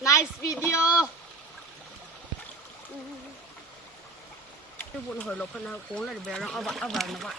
Nice video. Cái buồn hồi lộc nó cuốn là bé nó ở vợ nó vậy.